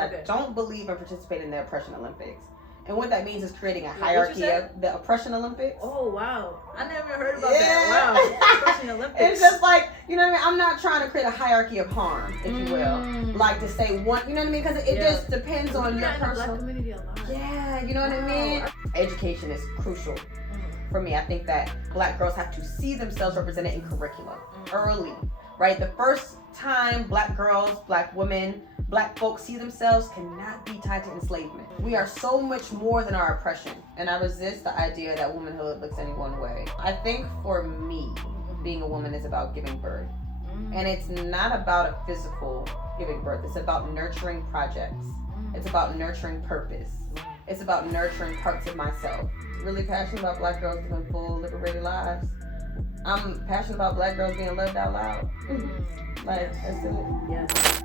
I don't believe in participating in the Oppression Olympics. And what that means is creating a hierarchy of the Oppression Olympics. Oh, wow. I never heard about that. Wow. Oppression Olympics. It's just like, you know what I mean? I'm not trying to create a hierarchy of harm, if you will. Like to say one, you know what I mean? Because it just depends on your personal. Black community a lot. Yeah, you know what I mean? Education is crucial. For me, I think that Black girls have to see themselves represented in curriculum early, right? The first time Black girls, Black women, Black folks see themselves cannot be tied to enslavement. We are so much more than our oppression, and I resist the idea that womanhood looks any one way. I think for me, being a woman is about giving birth, and it's not about a physical giving birth. It's about nurturing projects. It's about nurturing purpose. It's about nurturing parts of myself. Really passionate about Black girls living full, liberated lives. I'm passionate about Black girls being loved out loud. Like, that's it. Yes.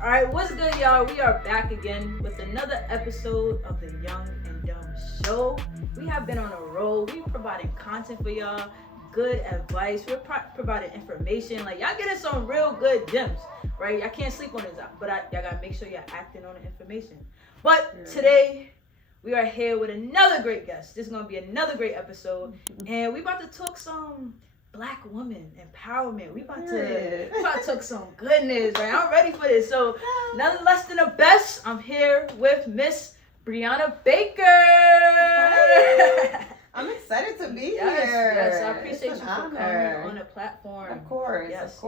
Alright, what's good, y'all? We are back again with another episode of the Young and Dumb Show. We have been on a roll. We're providing content for y'all, good advice. We're providing information. Like, y'all getting some real good gems, right? Y'all can't sleep on this, but y'all gotta make sure y'all acting on the information. But today, we are here with another great guest. This is gonna be another great episode, and we about to talk some Black woman empowerment. We about to talk some goodness, right? I'm ready for this. So, nothing less than the best. I'm here with Miss Brianna Baker. Hi. I'm excited to be here. Yes, I appreciate you for coming on the platform. Of course, yes.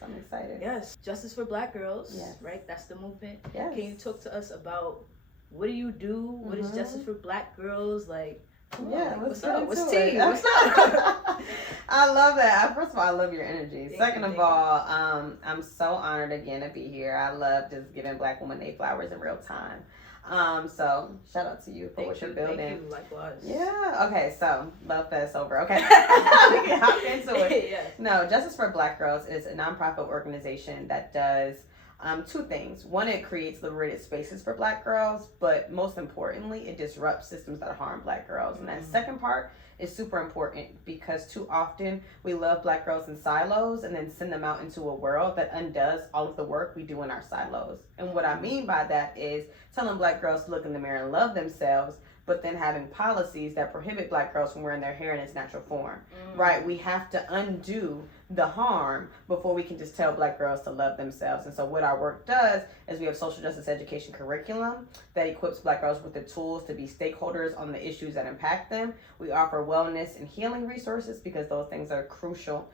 I'm excited. Yes, Justice for Black Girls, right? That's the movement. Yes. Can you talk to us about what do you do? What is Justice for Black Girls? Like, what's up? What's tea? What's up? I love that. First of all, I love your energy. Second of all, you. I'm so honored again to be here. I love just giving Black women their flowers in real time. So shout out to you for what you're building. Thank you, likewise. Yeah. Okay. So love fest over. Okay. We can hop into it. Yes. No, Justice for Black Girls is a nonprofit organization that does two things. One, it creates liberated spaces for Black girls, but most importantly, it disrupts systems that harm Black girls. And that second part is super important because too often we love Black girls in silos and then send them out into a world that undoes all of the work we do in our silos. And what I mean by that is telling Black girls to look in the mirror and love themselves, but then having policies that prohibit Black girls from wearing their hair in its natural form, right? We have to undo the harm before we can just tell Black girls to love themselves. And so what our work does is we have social justice education curriculum that equips Black girls with the tools to be stakeholders on the issues that impact them. We offer wellness and healing resources because those things are crucial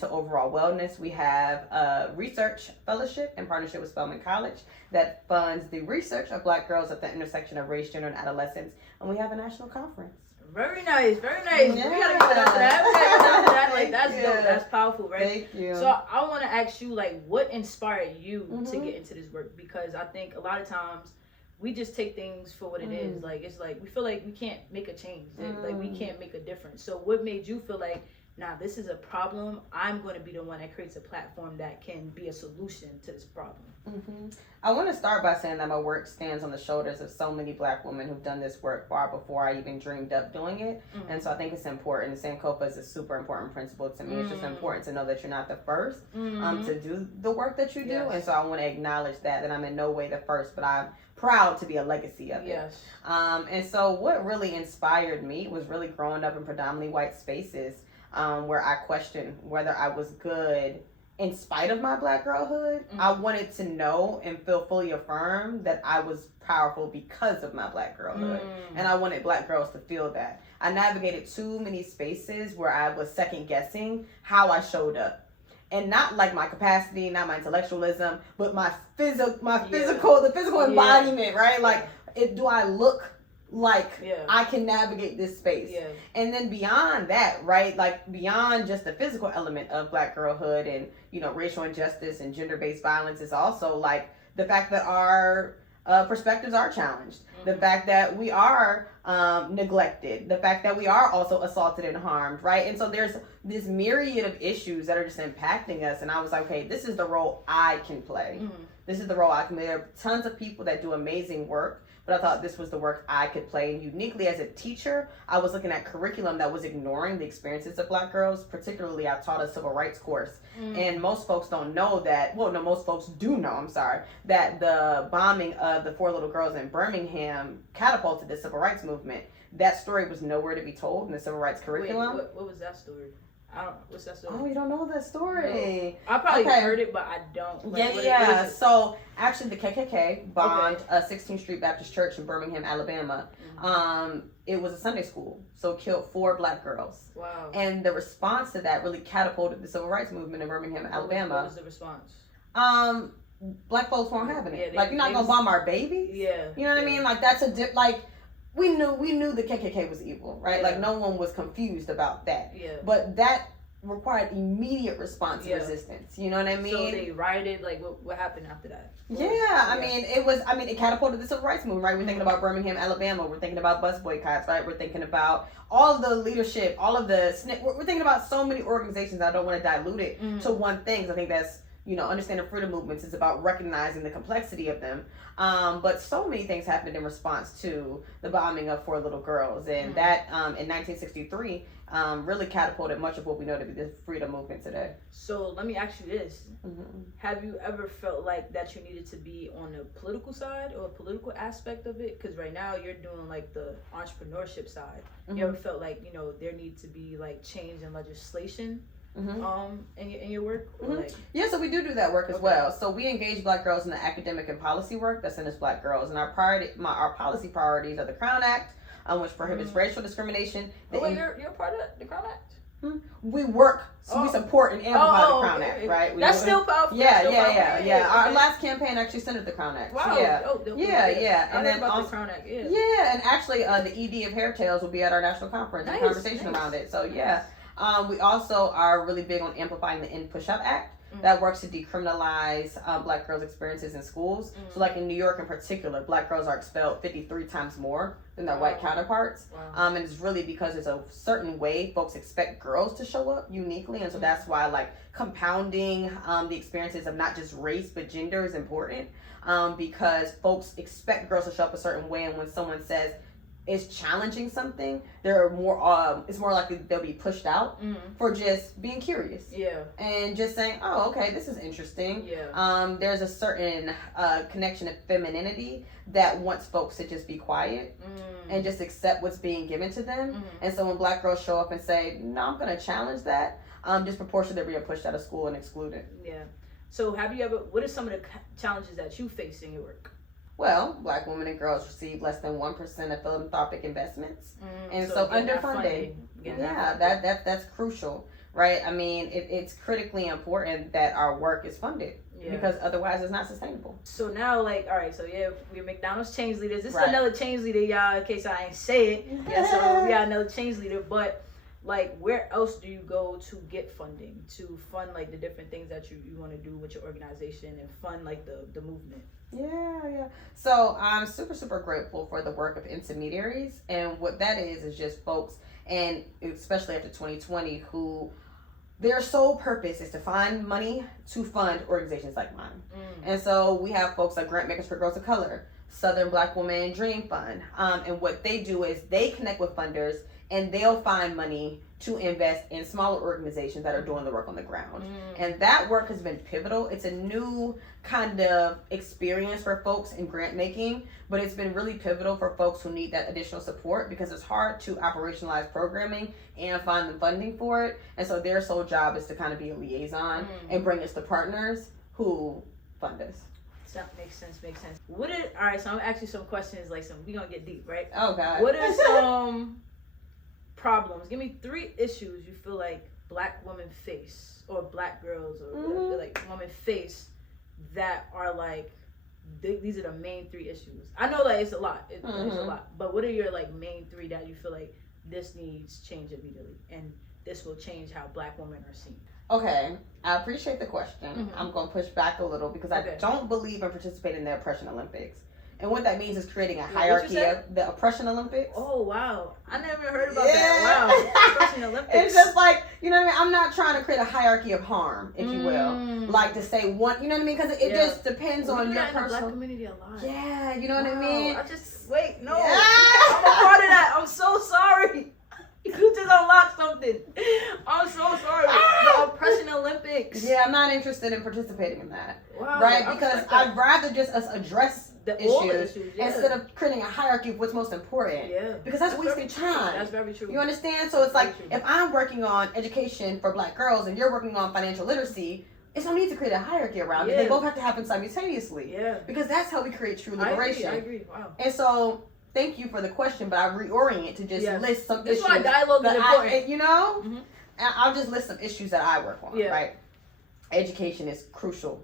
to overall wellness. We have a research fellowship in partnership with Spelman College that funds the research of Black girls at the intersection of race, gender, and adolescence. And we have a national conference. Very nice, very nice. Yeah. We gotta give it up to that. Like, that's dope. That's powerful, right? Thank you. So I want to ask you, like, what inspired you to get into this work? Because I think a lot of times we just take things for what it is. Like, it's like we feel like we can't make a change. Like, we can't make a difference. So what made you feel like, nah, this is a problem. I'm going to be the one that creates a platform that can be a solution to this problem. I want to start by saying that my work stands on the shoulders of so many Black women who've done this work far before I even dreamed up doing it. And so I think it's important. Sankofa is a super important principle to me. It's just important to know that you're not the first to do the work that you do. And so I want to acknowledge that I'm in no way the first, but I'm proud to be a legacy of it. And so what really inspired me was really growing up in predominantly white spaces where I questioned whether I was good in spite of my Black girlhood. I wanted to know and feel fully affirmed that I was powerful because of my Black girlhood. And I wanted Black girls to feel that. I navigated too many spaces where I was second guessing how I showed up. And not like my capacity, not my intellectualism, but the physical embodiment, right? Like, do I look like I can navigate this space? And then beyond that, right, like beyond just the physical element of Black girlhood and, you know, racial injustice and gender-based violence, is also like the fact that our perspectives are challenged, the fact that we are neglected, the fact that we are also assaulted and harmed, right? And so there's this myriad of issues that are just impacting us, and I was like, okay, this is the role I can play. This is the role I can play. There are tons of people that do amazing work, but I thought this was the work I could play. And uniquely as a teacher, I was looking at curriculum that was ignoring the experiences of Black girls. Particularly, I taught a civil rights course. And most folks don't know that, well, no, most folks do know, I'm sorry, that the bombing of the 4 little girls in Birmingham catapulted the civil rights movement. That story was nowhere to be told in the civil rights curriculum. Wait, what was that story? I don't. What's that story? Oh, you don't know that story? No. I probably heard it, but I don't. Like, Yeah. So actually, the KKK bombed 16th Street Baptist Church in Birmingham, Alabama. It was a Sunday school, so it killed 4 Black girls. Wow. And the response to that really catapulted the civil rights movement in Birmingham, Alabama. What was the response? Black folks weren't having it. Yeah, Like, you're not gonna bomb our babies. Yeah. You know what I mean? Like, that's a like. We knew the KKK was evil, right? Like, no one was confused about that. Yeah. But that required immediate response and resistance. You know what I mean? So they rioted. Like, what happened after that? I mean, it catapulted the civil rights movement, right? We're thinking about Birmingham, Alabama. We're thinking about bus boycotts, right? We're thinking about all of the leadership, all of the we're thinking about so many organizations. I don't want to dilute it to one thing, 'cause I think that's, understanding freedom movements is about recognizing the complexity of them. But so many things happened in response to the bombing of 4 little girls. And that, in 1963, really catapulted much of what we know to be the freedom movement today. So let me ask you this. Have you ever felt like that you needed to be on the political side or a political aspect of it? Because right now you're doing like the entrepreneurship side. You ever felt like, there needs to be like change in legislation? In your work? Like... Yeah, so we do that work as well. So we engage Black girls in the academic and policy work that's in us Black girls. And our policy priorities are the Crown Act, which prohibits racial discrimination. You're part of the Crown Act? We work, so we support and amplify the Crown Act, right? That's still powerful. Yeah. Our last campaign actually centered the Crown Act. Wow. So yeah. And then about the Crown Act. Yeah, and actually, the ED of Hair Tales will be at our national conference. Nice, conversation around it. So yeah. We also are really big on amplifying the End Push-Up Act that works to decriminalize Black girls' experiences in schools. So like in New York in particular, Black girls are expelled 53 times more than their white counterparts. And it's really because there's a certain way folks expect girls to show up uniquely. And so that's why like compounding the experiences of not just race but gender is important, because folks expect girls to show up a certain way, and when someone says is challenging something, they're more it's more likely they'll be pushed out for just being curious. And just saying, oh, okay, this is interesting. There's a certain connection of femininity that wants folks to just be quiet and just accept what's being given to them. And so when Black girls show up and say, no, I'm gonna challenge that, disproportionately they're being pushed out of school and excluded. So what are some of the challenges that you face in your work? Well, Black women and girls receive less than 1% of philanthropic investments, and so underfunding. That's crucial, right? I mean, it's critically important that our work is funded because otherwise it's not sustainable. So now, like, all right, so we're McDonald's change leaders. This is another change leader, y'all. In case I ain't say it, so we got another change leader, but. Like, where else do you go to get funding to fund like the different things that you want to do with your organization and fund like the movement? So I'm super grateful for the work of intermediaries, and what that is just folks, and especially after 2020, who their sole purpose is to find money to fund organizations like mine. And so we have folks like Grant Makers for Girls of Color, Southern Black Women Dream Fund, and what they do is they connect with funders and they'll find money to invest in smaller organizations that are doing the work on the ground. And that work has been pivotal. It's a new kind of experience for folks in grant making, but it's been really pivotal for folks who need that additional support because it's hard to operationalize programming and find the funding for it. And so their sole job is to kind of be a liaison and bring us to partners who fund us. So makes sense. All right, so I'm gonna ask you some questions, like we gonna get deep, right? Oh God. What are some problems? Give me 3 issues you feel like Black women face, or Black girls, or like women face that are like these are the main 3 issues. I know that it's a lot. It's a lot. But what are your like main 3 that you feel like this needs change immediately, and this will change how Black women are seen? Okay, I appreciate the question. I'm going to push back a little because I don't believe in participating in the Oppression Olympics. And what that means is creating a Wait, hierarchy of the oppression Olympics. Oh, wow. I never heard about that. Wow. Oppression Olympics. It's just like, you know what I mean? I'm not trying to create a hierarchy of harm, if you will. Like to say one, you know what I mean? Because it just depends on your personal. Black community a lot. Yeah, you know what I mean? Wait, no. I'm a part of that. I'm so sorry. You just unlocked something. I'm so sorry. The oppression Olympics. Yeah, I'm not interested in participating in that. Wow. Right? Because I'd rather just us address the issues yeah. instead of creating a hierarchy of what's most important. Yeah. Because that's wasting time. That's very true. You understand? So it's like, if I'm working on education for black girls and you're working on financial literacy, it's no need to create a hierarchy around it. They both have to happen simultaneously. Yeah. Because that's how we create true liberation. I agree. Wow. And so, thank you for the question, but I reorient it to just list some issues. That's why dialogue is important. You know? Mm-hmm. And I'll just list some issues that I work on, right? Education is crucial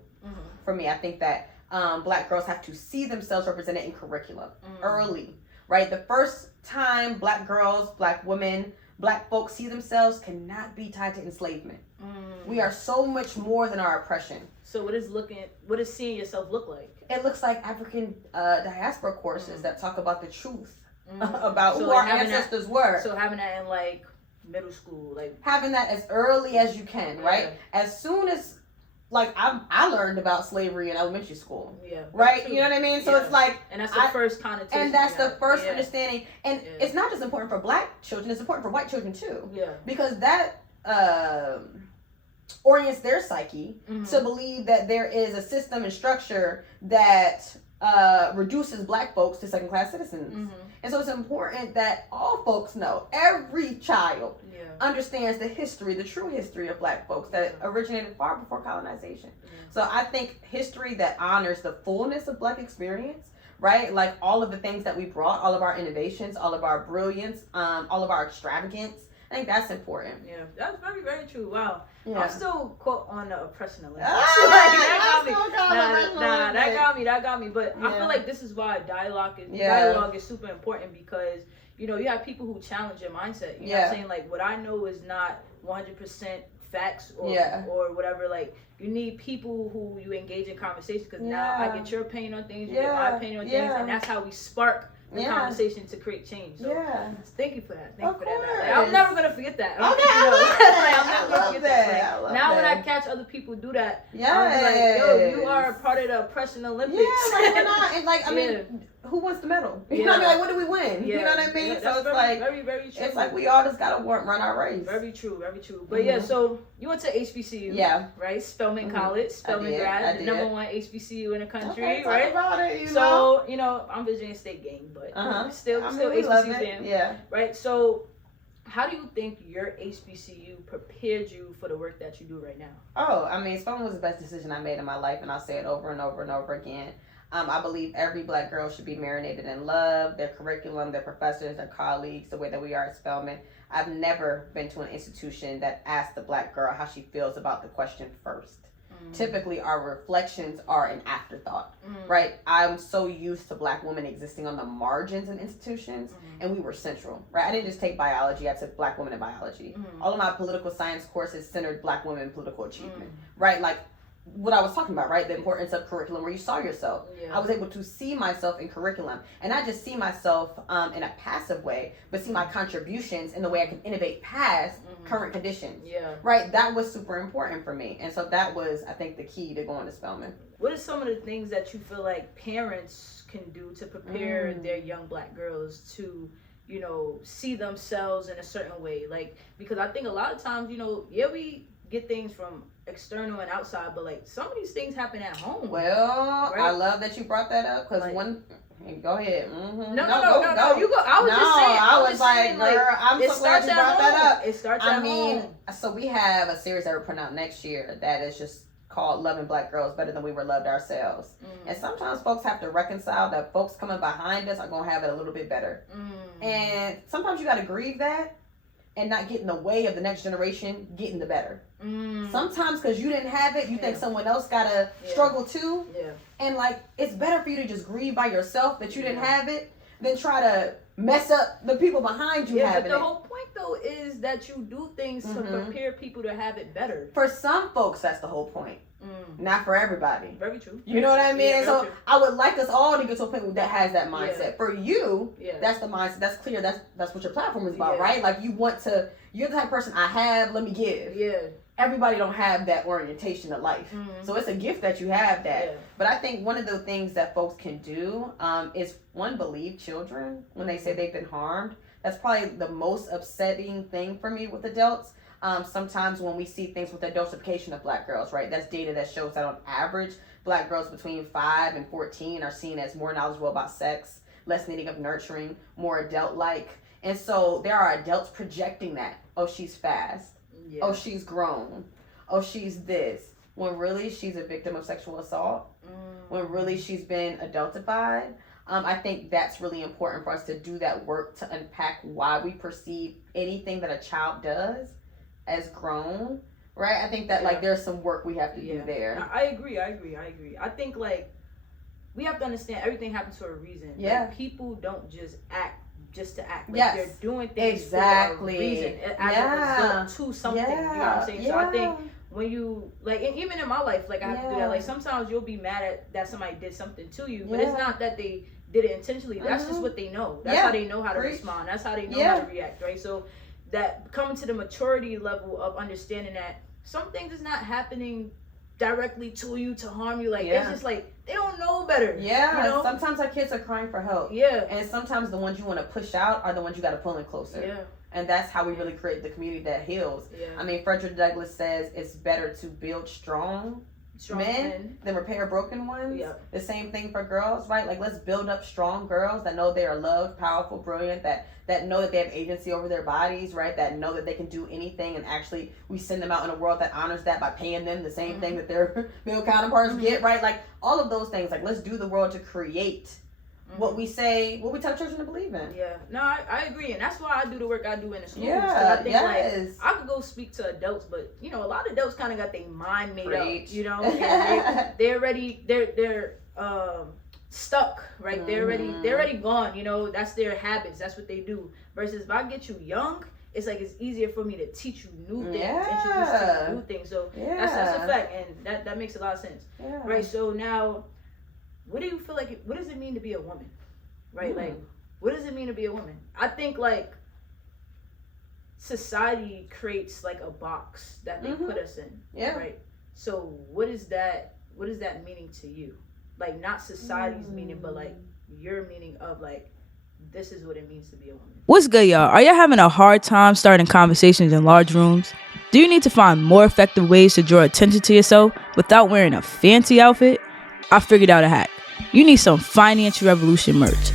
for me. I think that black girls have to see themselves represented in curriculum early, right? The first time black girls, black women, black folks see themselves cannot be tied to enslavement. We are so much more than our oppression. So what does seeing yourself look like? It looks like African diaspora courses that talk about the truth about who our ancestors were. So having that in like middle school, like having that as early as you can, right? As soon as, like, I learned about slavery in elementary school, right? You know what I mean? So it's like, and that's the first connotation, and that's the first understanding, and it's not just important for black children; it's important for white children too, because that orients their psyche to believe that there is a system and structure that reduces black folks to second-class citizens. And so it's important that all folks know, every child understands the history, the true history of black folks that originated far before colonization. So I think history that honors the fullness of black experience, right? Like all of the things that we brought, all of our innovations, all of our brilliance, all of our extravagance. I think that's important. Yeah, that's very, very true. Wow. Yeah. I'm still quote on the oppression Olympics. That got me. But I feel like this is why dialogue is super important, because you know you have people who challenge your mindset. You know what I'm saying? Like what I know is not 100% facts or whatever. Like you need people who you engage in conversations, because now I get your opinion on things, you get my opinion on things, and that's how we spark the conversation to create change. So thank you for that. Thank you for that. Like, I'm never gonna forget that. I'm never gonna forget that. Like, now when I catch other people do that, I'll be like, yo, you are a part of the oppression Olympics. Yeah, like we're not, and like I mean, who wants the medal? You know what I mean? Like, what do we win? You know what I mean? So it's like very, very true. It's like we all just gotta run our race. Very true, very true. But yeah, so you went to HBCU, right? Spelman College, Spelman grad, the number one HBCU in the country, right? About it, so you know, I'm Virginia State gang, but still HBCU fan, right? So how do you think your HBCU prepared you for the work that you do right now? Oh, I mean, Spelman was the best decision I made in my life, and I'll say it over and over and over again. I believe every black girl should be marinated in love, their curriculum, their professors, their colleagues, the way that we are at Spelman. I've never been to an institution that asks the black girl how she feels about the question first. Typically, our reflections are an afterthought, right? I'm so used to black women existing on the margins in institutions, and we were central, right? I didn't just take biology, I took black women in biology. All of my political science courses centered black women in political achievement, right? Like, what I was talking about, right? The importance of curriculum where you saw yourself. I was able to see myself in curriculum, and not just see myself in a passive way, but see my contributions in the way I can innovate past current conditions. Right? That was super important for me. And so that was, I think, the key to going to Spelman. What are some of the things that you feel like parents can do to prepare their young black girls to, you know, see themselves in a certain way? Like, because I think a lot of times, you know, we get things from external and outside, but like some of these things happen at home. Well, right? I love that you brought that up, because like, go ahead. No, you go. I was just saying, girl, I'm so glad you brought that up. It starts at home. So we have a series that we're putting out next year that is just called Loving Black Girls Better Than We Were Loved Ourselves. And sometimes folks have to reconcile that folks coming behind us are going to have it a little bit better. And sometimes you got to grieve that and not get in the way of the next generation getting the better. Sometimes because you didn't have it, you think someone else gotta struggle too. And like, it's better for you to just grieve by yourself that you didn't have it than try to mess up the people behind you having it. But the whole point though is that you do things to prepare people to have it better. For some folks, that's the whole point. not for everybody. Very true. You know what I mean? Yeah, and so true. I would like us all to get to a point that has that mindset. Yeah. For you, Yeah. that's the mindset. That's clear. That's what your platform is about, Yeah. right? Like you're the type of person I have, let me give. Yeah. Everybody don't have that orientation of life. So it's a gift that you have that. Yeah. But I think one of the things that folks can do is, one, believe children when they say they've been harmed. That's probably the most upsetting thing for me with adults. Sometimes when we see things with the adultification of black girls, right? That's data that shows that on average, black girls between 5 and 14 are seen as more knowledgeable about sex, less needing of nurturing, more adult-like. And so there are adults projecting that. Oh, she's fast. Yeah. Oh, she's grown. Oh, she's this. When really she's a victim of sexual assault. When really she's been adultified. I think that's really important for us to do that work to unpack why we perceive anything that a child does as grown, right? I think that like there's some work we have to do there. I agree. I think like we have to understand everything happens for a reason. Yeah. Like, people don't just act to act. Like, yes. they're doing things exactly. for a reason as a result to something. You know what I'm saying? So I think when you like, and even in my life, like I have to do that. Like sometimes you'll be mad at that somebody did something to you, but it's not that they did it intentionally. That's just what they know. That's how they know how to respond. That's how they know how to react, right? So that coming to the maturity level of understanding that some things is not happening directly to you to harm you. Like it's just like they don't know better. Yeah. You know? Sometimes our kids are crying for help. Yeah. And sometimes the ones you want to push out are the ones you got to pull in closer. Yeah. And that's how we really create the community that heals. Yeah. I mean, Frederick Douglass says it's better to build strong men than repair broken ones. Yep. The same thing for girls, right? Like, let's build up strong girls that know they are loved, powerful, brilliant, that know that they have agency over their bodies, right? That know that they can do anything, and actually we send them out in a world that honors that by paying them the same thing that their male counterparts get, right? Like, all of those things. Like, let's do the world to create what we tell children to believe in. Yeah. No, I agree. And that's why I do the work I do in the schools. Yeah, I think like I could go speak to adults, but you know, a lot of adults kind of got their mind made up, you know, and they're already stuck, right? They're already gone, you know, that's their habits, that's what they do. Versus if I get you young, it's like it's easier for me to teach you new things, introduce you to new things. So that's a fact, and that makes a lot of sense. Yeah. Right. So now, what do you feel like? What does it mean to be a woman? Right? Like, what does it mean to be a woman? I think like society creates like a box that they put us in. Yeah. Right. So what is that meaning to you? Like, not society's meaning, but like your meaning of like, this is what it means to be a woman. What's good, y'all? Are y'all having a hard time starting conversations in large rooms? Do you need to find more effective ways to draw attention to yourself without wearing a fancy outfit? I figured out a hack. You need some Financial Revolution merch.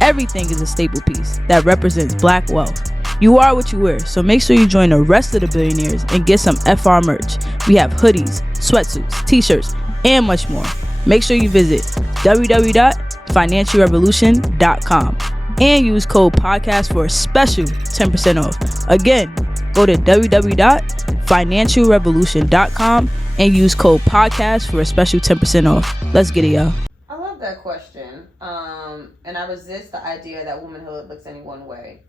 Everything is a staple piece that represents black wealth. You are what you wear, so make sure you join the rest of the billionaires and get some FR merch. We have hoodies, sweatsuits, t-shirts, and much more. Make sure you visit www.financialrevolutionn.com and use code podcast for a special 10% off. Again, go to www.financialrevolutionn.com and use code podcast for a special 10% off. Let's get it, y'all. I love that question. And I resist the idea that womanhood looks any one way.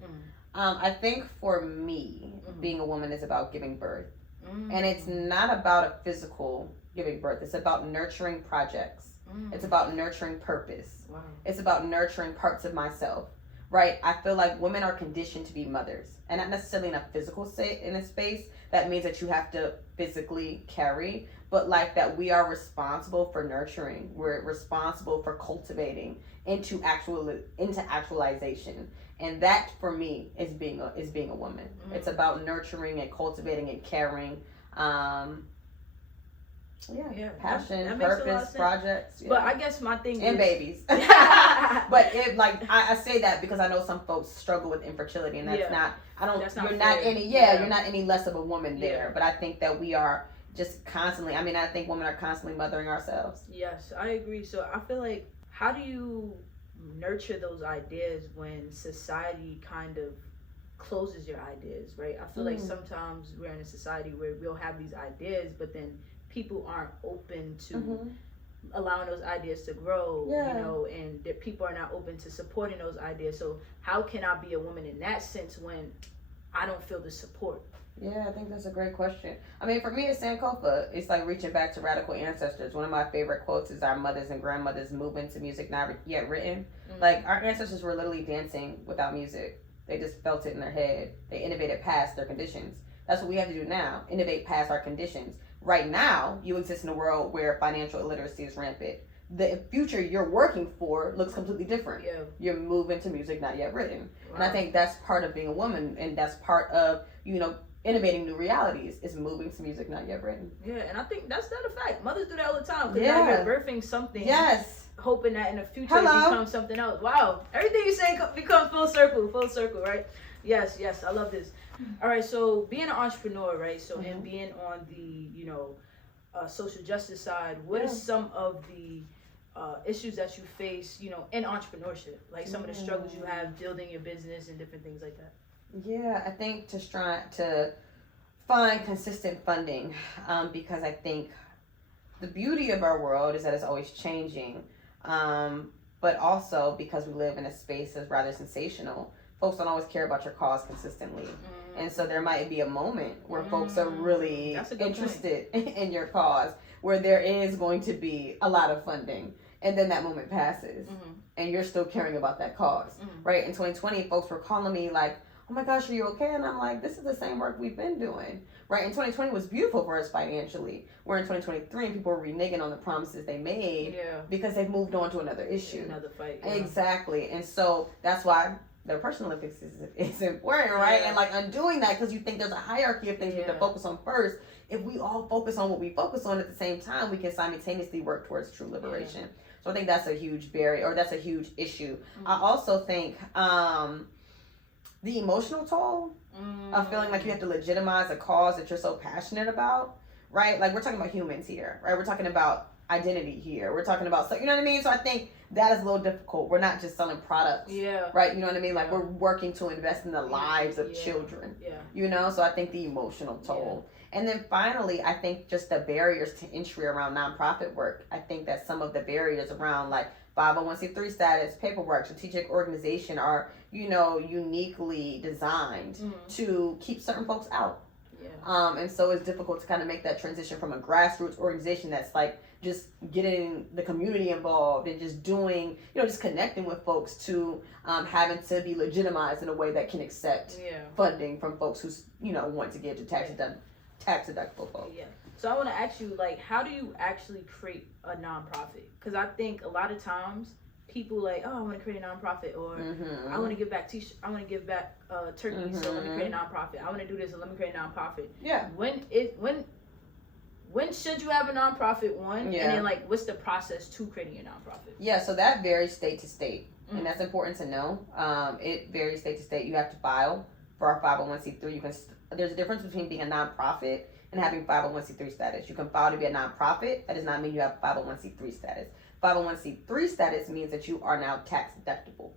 I think for me, being a woman is about giving birth. And it's not about a physical giving birth. It's about nurturing projects. It's about nurturing purpose. Wow. It's about nurturing parts of myself, right? I feel like women are conditioned to be mothers, and not necessarily in a physical in a space that means that you have to physically carry, but like that we are responsible for nurturing. We're responsible for cultivating into actualization. And that for me is being a woman. It's about nurturing and cultivating and caring. Passion, purpose, projects. But I guess my thing and is... babies. But if like I say that because I know some folks struggle with infertility, and that's not. You're not any less of a woman there. But I think that we are just constantly. I mean, I think women are constantly mothering ourselves. Yes, I agree. So I feel like, how do you nurture those ideas when society kind of closes your ideas, right? I feel like sometimes we're in a society where we'll have these ideas, but then people aren't open to allowing those ideas to grow, you know, and that people are not open to supporting those ideas. So how can I be a woman in that sense when I don't feel the support? Yeah, I think that's a great question. I mean, for me, it's Sankofa. It's like reaching back to radical ancestors. One of my favorite quotes is our mothers and grandmothers move into music not yet written. Like, our ancestors were literally dancing without music. They just felt it in their head. They innovated past their conditions. That's what we have to do now. Innovate past our conditions. Right now, you exist in a world where financial illiteracy is rampant. The future you're working for looks completely different. Yeah. You're moving to music not yet written. Wow. And I think that's part of being a woman, and that's part of, innovating new realities is moving to music not yet written. Yeah, and I think that's not a fact. Mothers do that all the time. Because Yeah. now you're birthing something. Yes. Hoping that in the future Hello. it becomes something else. Wow. Everything you say becomes full circle, right? Yes, I love this. All right, so being an entrepreneur, right? So, and being on the, social justice side, what is some of the issues that you face, in entrepreneurship? Like some of the struggles you have building your business and different things like that. Yeah, I think to try to find consistent funding, because I think the beauty of our world is that it's always changing, but also because we live in a space that's rather sensational, folks don't always care about your cause consistently. And so there might be a moment where folks are really interested in your cause, where there is going to be a lot of funding, and then that moment passes, and you're still caring about that cause, right? In 2020, folks were calling me like, oh my gosh, are you okay? And I'm like, this is the same work we've been doing, right? And 2020 was beautiful for us financially. We're in 2023 and people are reneging on the promises they made because they've moved on to another issue. Another fight. Yeah. Exactly. And so that's why their personal ethics is important, right? And like undoing that, because you think there's a hierarchy of things you have to focus on first. If we all focus on what we focus on at the same time, we can simultaneously work towards true liberation. So I think that's a huge barrier, or that's a huge issue. I also think the emotional toll of feeling like you have to legitimize a cause that you're so passionate about, right? Like, we're talking about humans here, right? We're talking about identity here. We're talking about, so you know what I mean? So I think that is a little difficult. We're not just selling products, right? You know what I mean? Like, we're working to invest in the lives of children, so I think the emotional toll. And then finally, I think just the barriers to entry around nonprofit work. I think that some of the barriers around like 501c3 status, paperwork, strategic organization are, uniquely designed to keep certain folks out. And so it's difficult to kind of make that transition from a grassroots organization that's like just getting the community involved and just doing, just connecting with folks to having to be legitimized in a way that can accept funding from folks who, want to give to tax deductible folks. So I want to ask you, like, how do you actually create a nonprofit? Because I think a lot of times people like, oh, I want to create a nonprofit, or I want to give back I want to give back turkey, so let me create a nonprofit. I want to do this, so let me create a nonprofit. When should you have a nonprofit? And then like, what's the process to creating a nonprofit? So that varies state to state, and that's important to know. It varies state to state. You have to file for our 501c3. There's a difference between being a nonprofit and having 501c3 status. You can file to be a nonprofit. That does not mean you have 501c3 status. 501c3 status means that you are now tax deductible.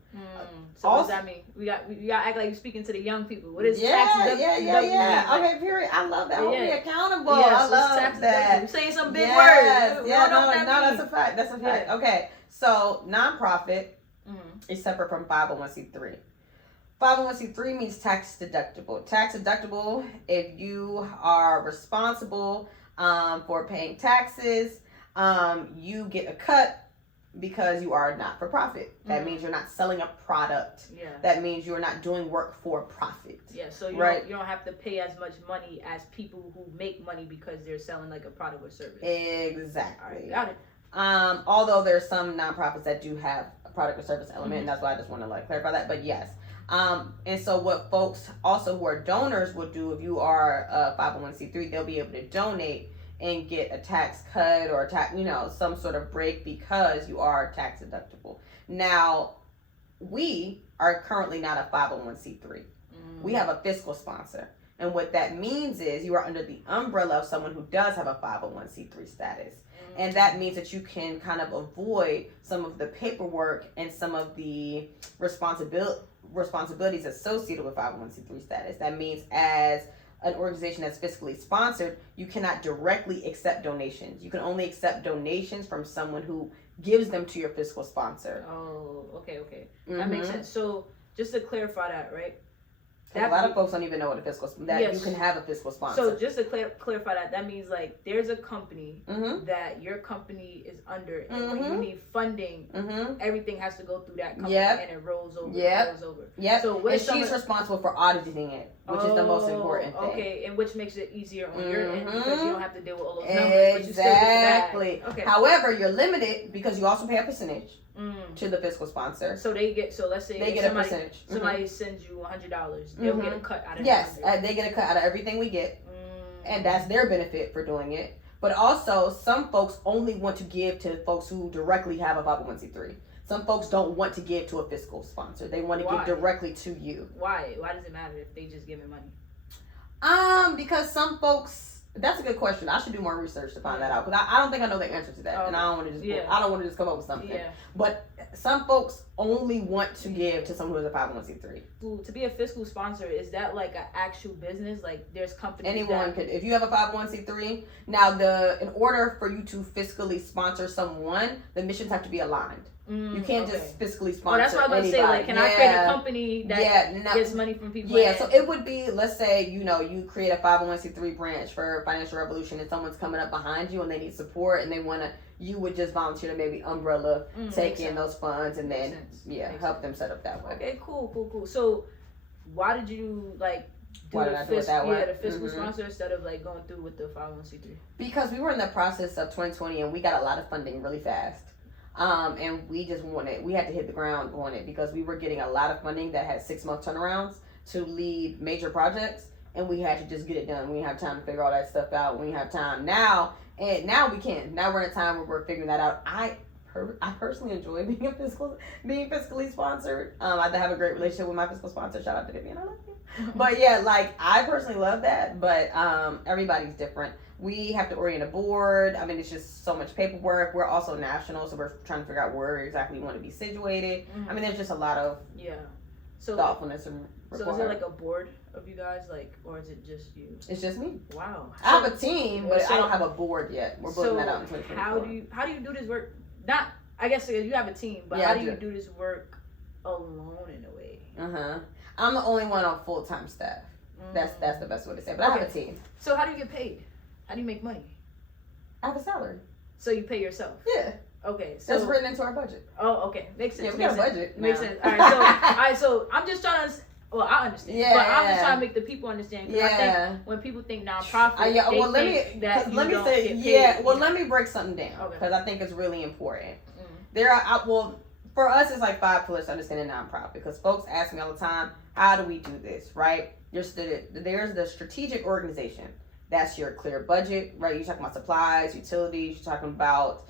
So what does that mean? We got act like you're speaking to the young people. What is tax deductible? Like, okay, period. I love that. Hold me accountable. I love tax that. You're saying some big words. That's a fact. That's a fact. Okay, so nonprofit is separate from 501c3. 501c3 means tax deductible. Tax deductible if you are responsible for paying taxes. You get a cut because you are not for profit. That means you're not selling a product. That means you're not doing work for profit. So you don't have to pay as much money as people who make money because they're selling like a product or service. Exactly. All right, got it. Although there's some nonprofits that do have a product or service element, and that's why I just want to like clarify that. But yes. And so what folks also who are donors will do, if you are a 501c3, they'll be able to donate and get a tax cut or some sort of break because you are tax deductible. Now, we are currently not a 501c3. We have a fiscal sponsor. And what that means is you are under the umbrella of someone who does have a 501c3 status. And that means that you can kind of avoid some of the paperwork and some of the responsibilities associated with 501c3 status. That means as an organization that's fiscally sponsored, you cannot directly accept donations. You can only accept donations from someone who gives them to your fiscal sponsor. Oh, okay. That makes sense. So just to clarify that, right? A lot of folks don't even know what a fiscal you can have a fiscal sponsor. So just to clarify that means like there's a company that your company is under, and when you need funding, everything has to go through that company, and it rolls over. Yep. So what she's responsible for auditing it, which is the most important thing. Okay, and which makes it easier on your end because you don't have to deal with all those numbers. Exactly. Okay. However, you're limited because you also pay a percentage to the fiscal sponsor. So they get. So let's say they get a percentage. Somebody sends you $100. They'll get a cut out of Yes, they get a cut out of everything we get, and that's their benefit for doing it. But also, some folks only want to give to folks who directly have a 501c3. Some folks don't want to give to a fiscal sponsor. They want to give directly to you. Why? Why does it matter if they just give me money? Because some folks. That's a good question. I should do more research to find that out because I don't think I know the answer to that, and I don't want to just I don't want to just come up with something. Yeah. But some folks only want to give to someone who is a 501c3. To be a fiscal sponsor, is that like an actual business? Like there's companies. Anyone could. If you have a 501c3, now in order for you to fiscally sponsor someone, the missions have to be aligned. You can't just fiscally sponsor that's what I was about to say. Like, can I create a company that gets money from people? Yeah, so it would be, let's say, you create a 501c3 branch for Financial Revolution and someone's coming up behind you and they need support and they want to, you would just volunteer to maybe umbrella, take in those funds and then, help them set up that way. Okay, cool. So, why did you, do the fiscal sponsor instead of going through with the 501c3? Because we were in the process of 2020 and we got a lot of funding really fast. And we just we had to hit the ground on it because we were getting a lot of funding that had 6-month turnarounds to lead major projects, and we had to just get it done. We didn't have time to figure all that stuff out. We didn't have time now, and now we can. Now we're in a time where we're figuring that out. I personally enjoy being fiscally sponsored. I have a great relationship with my fiscal sponsor. Shout out to Vivian, I love you. But yeah, I personally love that. But everybody's different. We have to orient a board. I mean, it's just so much paperwork. We're also national, so we're trying to figure out where exactly we want to be situated. I mean, there's just a lot of thoughtfulness and required. So is there a board of you guys, or is it just you? It's just me. Wow. I have a team, but I don't have a board yet. We're building that out in 2024. How do you do this work? Not, I guess you have a team, but how do you do this work alone in a way? I'm the only one on full-time staff. That's the best way to say it. But I have a team. So how do you get paid? How do you make money? I have a salary. So you pay yourself? Yeah. Okay. So that's written into our budget. Oh, okay. Makes sense. Yeah, we got a budget. Makes sense. All right. So I'm just trying to. Well, I understand. Yeah. But I'm just trying to make the people understand. Because I think when people think nonprofit, let me break something down because I think it's really important. For us, it's 5 pillars to understanding nonprofit because folks ask me all the time, how do we do this, right? There's the strategic organization. That's your clear budget, right? You're talking about supplies, utilities, you're talking about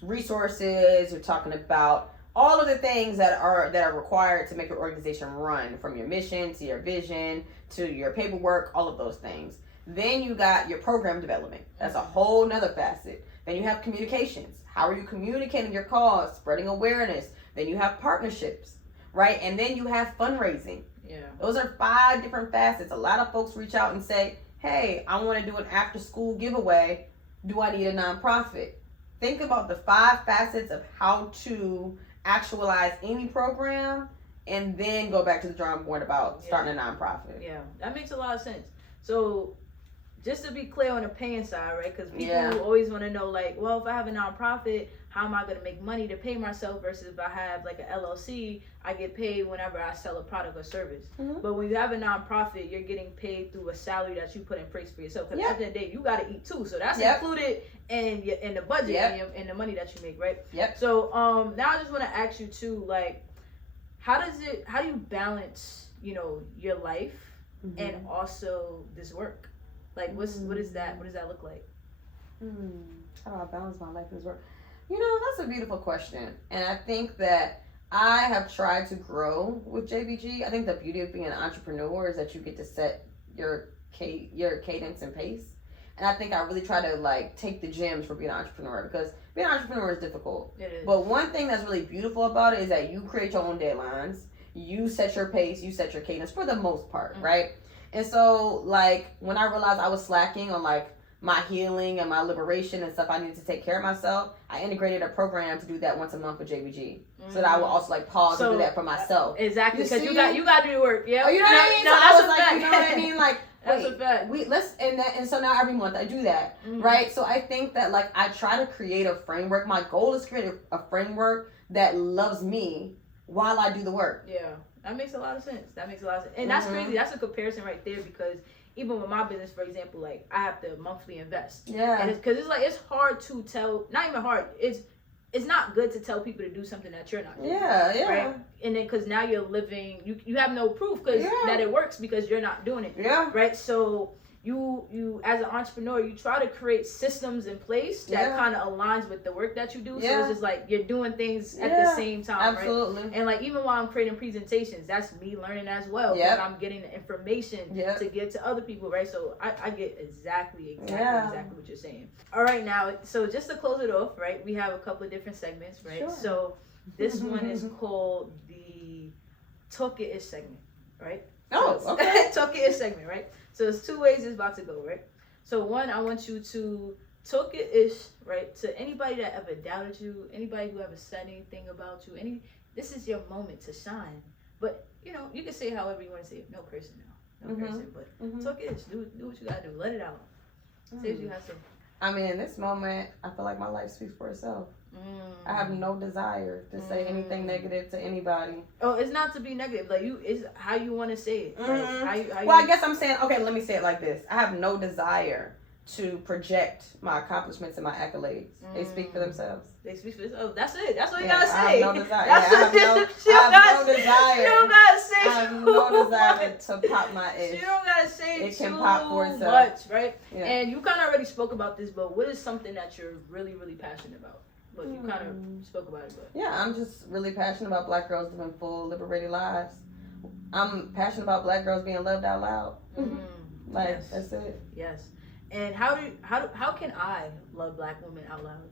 resources, you're talking about all of the things that are required to make your organization run, from your mission to your vision to your paperwork, all of those things. Then you got your program development. That's a whole nother facet. Then you have communications. How are you communicating your cause, spreading awareness? Then you have partnerships, right? And then you have fundraising. Yeah. Those are 5 different facets. A lot of folks reach out and say, hey, I want to do an after-school giveaway. Do I need a nonprofit? Think about the 5 facets of how to actualize any program and then go back to the drawing board about starting a nonprofit. Yeah, that makes a lot of sense. So just to be clear on the paying side, right? Because people always want to know, well, if I have a nonprofit, how am I going to make money to pay myself versus if I have an LLC, I get paid whenever I sell a product or service. But when you have a nonprofit, you're getting paid through a salary that you put in place for yourself. Because at the end of the day, you got to eat too. So that's included in the budget and the money that you make, right? So now I just want to ask you too, how do you balance, your life and also this work? What does that look like? How do I balance my life and this work? That's a beautiful question. And I think that I have tried to grow with JBG. I think the beauty of being an entrepreneur is that you get to set your cadence and pace. And I think I really try to take the gems for being an entrepreneur because being an entrepreneur is difficult. It is. But one thing that's really beautiful about it is that you create your own deadlines. You set your pace, you set your cadence for the most part, right? And so when I realized I was slacking on my healing and my liberation and stuff, I needed to take care of myself. I integrated a program to do that once a month with JBG, so that I would also like pause and do that for myself. Exactly, because you got to do the work. Yeah, you know what I mean. No, so that's I was a like, fact. you know what I mean, like. That's a fact. And so now every month I do that, right? So I think that like I try to create a framework. My goal is to create a framework that loves me while I do the work. Yeah, that makes a lot of sense. And that's crazy. That's a comparison right there, because even with my business, for example, like I have to monthly invest. Yeah. And because it's like it's hard to tell. Not even hard. It's not good to tell people to do something that you're not doing. Yeah. Right? And then because now you're living, you have no proof that it works because you're not doing it. Yeah. Right. So you as an entrepreneur, you try to create systems in place that kind of aligns with the work that you do. So it's just like you're doing things at the same time. Absolutely. Right? And like even while I'm creating presentations, that's me learning as well. Because I'm getting the information to give to other people. Right. So I get exactly what you're saying. All right, now, so just to close it off, right, we have a couple of different segments, right? Sure. So this one is called the Talk It Ish segment, right? Oh, okay. Talk It Ish segment, right? So there's two ways it's about to go, right? So one, I want you to talk it ish, right, to anybody that ever doubted you, anybody who ever said anything about you. This is your moment to shine. But you know, you can say however you want to say it. No cursing now, no cursing. But talk it ish. Do what you gotta do. Let it out. Say what you have to say. I mean, in this moment, I feel like my life speaks for itself. I have no desire to say anything negative to anybody. Oh, it's not to be negative. Like it's how you want to say it. Like, how I guess I'm saying, okay, let me say it like this. I have no desire to project my accomplishments and my accolades. They speak for themselves. They speak for themselves. That's it. That's what you gotta say. I have no desire. That's I have no desire. You don't gotta say. I have no desire to pop my ish. You don't gotta say it too can pop for itself. much, right? Yeah. And you kind of already spoke about this, but what is something that you're really, really passionate about? But you kind of spoke about it, but yeah, I'm just really passionate about Black girls living full, liberated lives. I'm passionate about Black girls being loved out loud. That's it. Yes. And how can I love Black women out loud?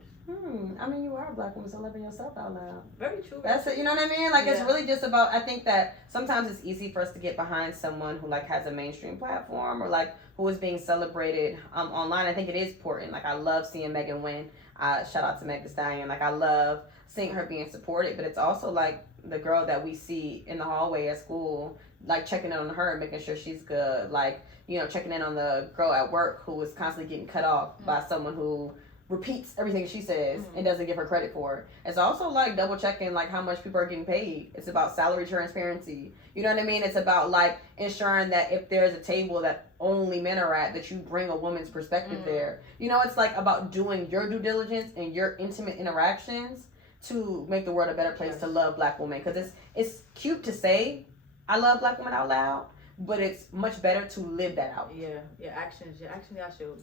I mean, you are a Black woman, so loving yourself out loud. Very true. That's it. You know what I mean? Like, it's really just about, I think that sometimes it's easy for us to get behind someone who, like, has a mainstream platform or, like, who is being celebrated online. I think it is important. Like, I love seeing Megan win. Shout out to Meg Thee Stallion. Like, I love seeing her being supported, but it's also, like, the girl that we see in the hallway at school, like, checking in on her and making sure she's good. Like, you know, checking in on the girl at work who is constantly getting cut off by someone who repeats everything she says and doesn't give her credit for it. It's also like double checking like how much people are getting paid. It's about salary transparency. You know what I mean? It's about like ensuring that if there's a table that only men are at, that you bring a woman's perspective there. You know, it's like about doing your due diligence and your intimate interactions to make the world a better place to love Black women. Because it's cute to say I love Black women out loud, but it's much better to live that out. Yeah, actions. You actually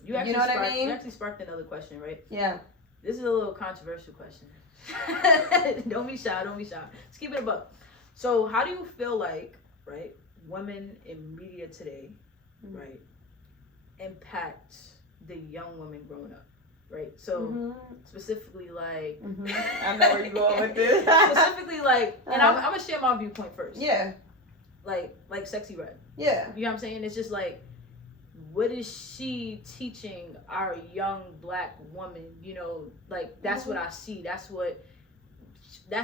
you know what I mean? You actually sparked another question, right? Yeah. This is a little controversial question. Don't be shy. Let's keep it above. So how do you feel like, right, women in media today, right, impact the young women growing up, right? So specifically like... I know where you're going with this. Specifically like, and I'm going to share my viewpoint first. Yeah. Like Sexy Red. Yeah. You know what I'm saying? It's just like, what is she teaching our young Black woman? You know, like that's what I see. That's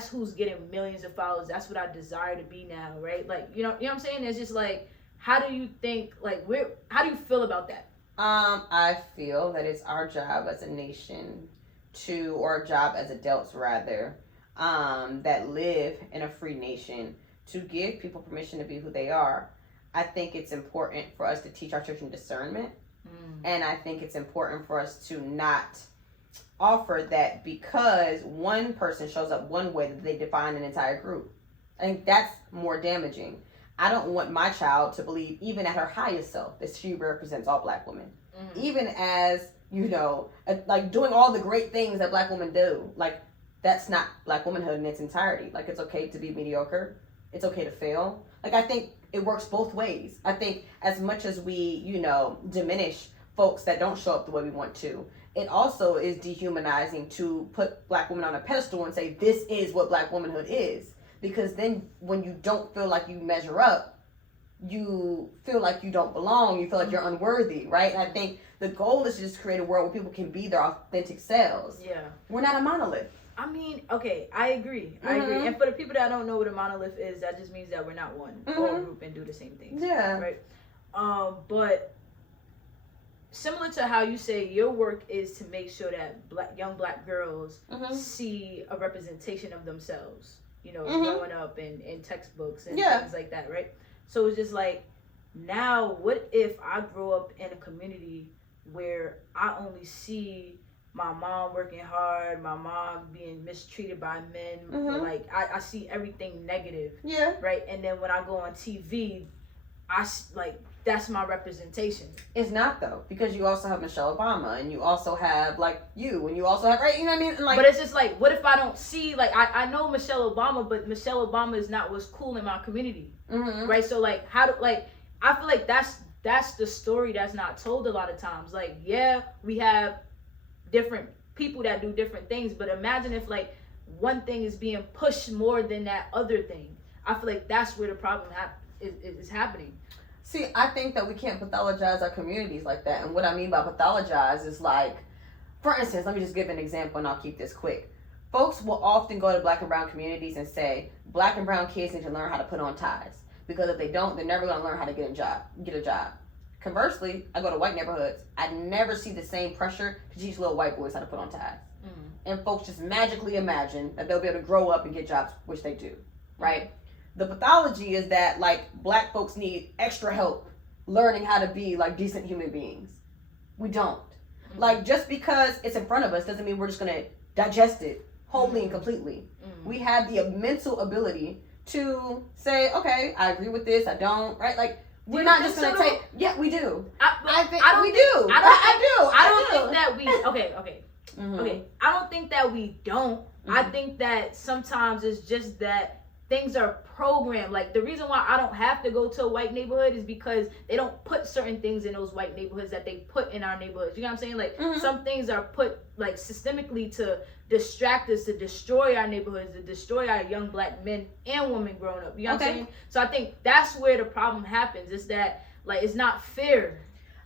who's getting millions of followers. That's what I desire to be now, right? Like, you know what I'm saying? It's just like, how do you think, like, how do you feel about that? I feel that it's our job as a nation or a job as adults rather, that live in a free nation, to give people permission to be who they are. I think it's important for us to teach our children discernment. And I think it's important for us to not offer that because one person shows up one way that they define an entire group. I think that's more damaging. I don't want my child to believe, even at her highest self, that she represents all Black women. Even as, you know, like doing all the great things that Black women do. Like, that's not Black womanhood in its entirety. Like, it's okay to be mediocre. It's okay to fail. Like, I think it works both ways. I think as much as we, you know, diminish folks that don't show up the way we want to, it also is dehumanizing to put Black women on a pedestal and say, this is what Black womanhood is. Because then when you don't feel like you measure up, you feel like you don't belong. You feel like you're unworthy, right? And I think the goal is to just create a world where people can be their authentic selves. Yeah. We're not a monolith. I mean, okay, I agree. And for the people that don't know what a monolith is, that just means that we're not one all group and do the same things. Yeah. Right. But similar to how you say your work is to make sure that young black girls see a representation of themselves, you know, growing up in textbooks and things like that, right? So it's just like, now what if I grow up in a community where I only see my mom working hard, my mom being mistreated by men, like I see everything negative, right? And then when I go on TV, that's my representation. It's not though, because you also have Michelle Obama, and you also have like you, and you also have, right? You know what I mean? And, like, but it's just like, what if I don't see, like, I know Michelle Obama, but Michelle Obama is not what's cool in my community, right? So like, I feel like that's the story that's not told a lot of times. Like, yeah, we have different people that do different things, but imagine if like one thing is being pushed more than that other thing. I feel like that's where the problem is happening. See, I think that we can't pathologize our communities like that. And what I mean by pathologize is like, for instance, let me just give an example and I'll keep this quick. Folks will often go to black and brown communities and say, black and brown kids need to learn how to put on ties. Because if they don't, they're never going to learn how to get a job. Conversely, I go to white neighborhoods. I never see the same pressure to teach little white boys how to put on ties. And folks just magically imagine that they'll be able to grow up and get jobs, which they do, right? The pathology is that like black folks need extra help learning how to be like decent human beings. We don't. Like, just because it's in front of us doesn't mean we're just going to digest it wholly and completely. We have the mental ability to say, okay, I agree with this, I don't, right? Like, we're not just going to take, yeah, we do. I think we do. I don't think that we, okay. I don't think that we don't. I think that sometimes it's just that things are programmed. Like, the reason why I don't have to go to a white neighborhood is because they don't put certain things in those white neighborhoods that they put in our neighborhoods. You know what I'm saying? Like, some things are put like systemically to distract us, to destroy our neighborhoods, to destroy our young black men and women growing up. You know what I'm saying? So I think that's where the problem happens. Is that like, it's not fair.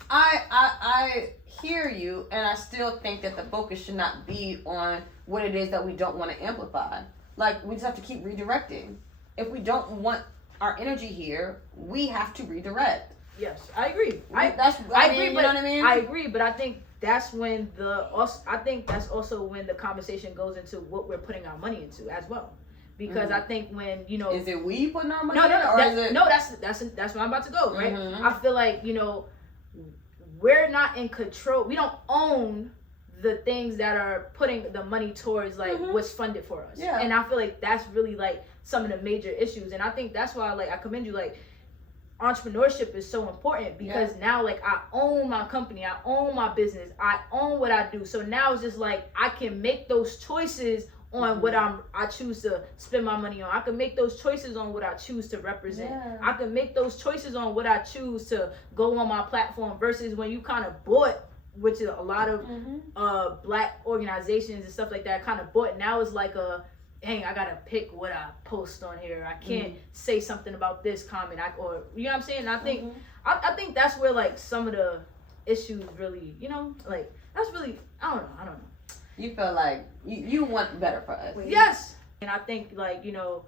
I hear you, and I still think that the focus should not be on what it is that we don't want to amplify. Like, we just have to keep redirecting. If we don't want our energy here, we have to redirect. Yes, I agree. I agree, but you know what I mean? I agree, but I think that's when that's also when the conversation goes into what we're putting our money into as well. Because I think when, you know, is it we putting our money? That's where I'm about to go, right? I feel like, you know, we're not in control. We don't own the things that are putting the money towards like what's funded for us. And I feel like that's really like some of the major issues. And I think that's why like I commend you, like, entrepreneurship is so important, because now like I own my company, I own my business, I own what I do. So now it's just like I can make those choices on what I choose to spend my money on. I can make those choices on what I choose to represent. I can make those choices on what I choose to go on my platform, versus when you kind of bought, which is a lot of black organizations and stuff like that kind of bought. Now it's like dang, I gotta pick what I post on here. I can't say something about this comment, or you know what I'm saying? I think I think that's where like some of the issues really, you know, like that's really, I don't know. You feel like you want better for us. Yes. And I think like, you know,